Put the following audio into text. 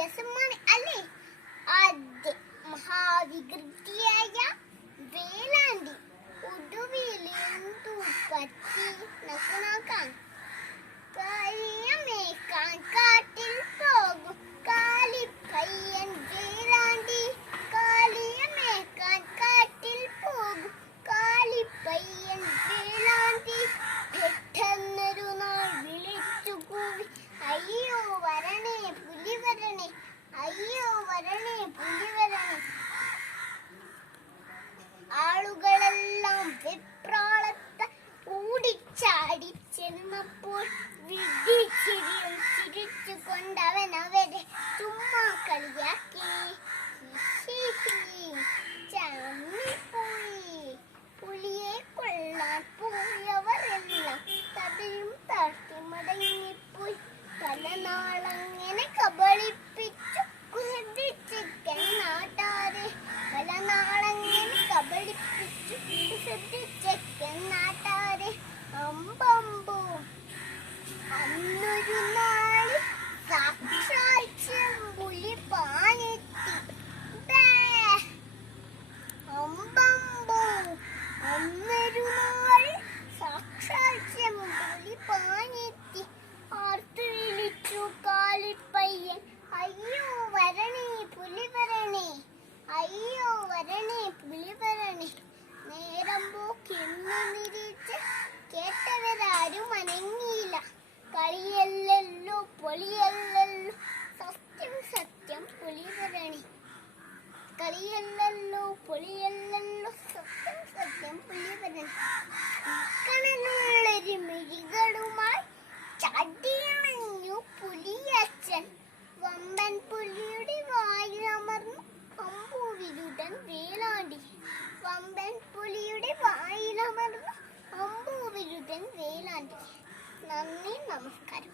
രസമാണ് അല്ലേ? ആദ്യ മഹാവികൃതിയായ വേലാണ്ടി ഒടുവിലെന്തു പറ്റി നോക്കാം. കരിയമേക്കാൻ കാട്ടിൽ പോകും കാലിപ്പയ്യൻ വേലാണ്ടി. കാലിയമേക്കാൻ കാട്ടിൽ പോകും കാലിപ്പയ്യൻ വേലാണ്ടി. പെട്ടെന്നൊരു നാൾ വിളിച്ചു കൂവി, അയ്യോ വരണേ പുലി വരണേ, അയ്യോ വരണേ പുലി വരണേ. ആളുകളെല്ലാം വെപ്രാളത്ത ഓടിച്ചാടി ചെന്നപ്പോൾ വിഡ്ഢിച്ചിരിയും ചിരിച്ചു കൊണ്ടവൻ അവരെ ചുമ്മാ കളിയാക്കി. ചമ്മിപ്പോയി. പുലിയെ കൊള്ളാൻ പോയവരെല്ലാം തലയും താഴ്ത്തി മടങ്ങിപ്പോയി. പല നാളങ്ങനെ കബളിപ്പിച്ചു കുസൃതിച്ചെക്കൻ നാട്ടാരെ. പല നാളങ്ങനെ കബളിപ്പിച്ചു കുസൃതിച്ചെക്കൻ നാട്ടാരെ. അമ്പമ്പോ അന്നൊരു നാള് സാക്ഷാൽ ചെമ്പുലി പാഞ്ഞെത്തി. അമ്പമ്പോ അന്നൊരു നാള് സാക്ഷാൽ ചെമ്പുലി പാഞ്ഞെത്തി. ആർത്തു വിളിച്ചു കാലിപ്പയ്യൻ, അയ്യോ വരണേ പുലി വരണേ, അയ്യോ വരണേ പുലി വരണേ. നേരം പോക്കിന്ന് നിരീച്ച് കേട്ടവരാരും അനങ്ങിയില്ല. കളിയല്ലല്ലോ പൊളിയല്ലല്ലോ സത്യം സത്യം പുലി വരണേ. കളിയല്ലല്ലോ പൊളിയല്ലല്ലോ സത്യം സത്യം പുലി വരണേ. കണലുള്ളൊരു മിഴികളുമായി ചാടിയണഞ്ഞു പുലിയച്ചൻ. വമ്പൻ പുലിയുടെ വായിലമർന്നു അമ്പുവിരുടൻ വേലാണ്ടി. വമ്പൻ പുലിയുടെ വായിലമർന്നു അമ്പുവിരുടൻ വേലാണ്ടി. നന്ദി, നമസ്കാരം.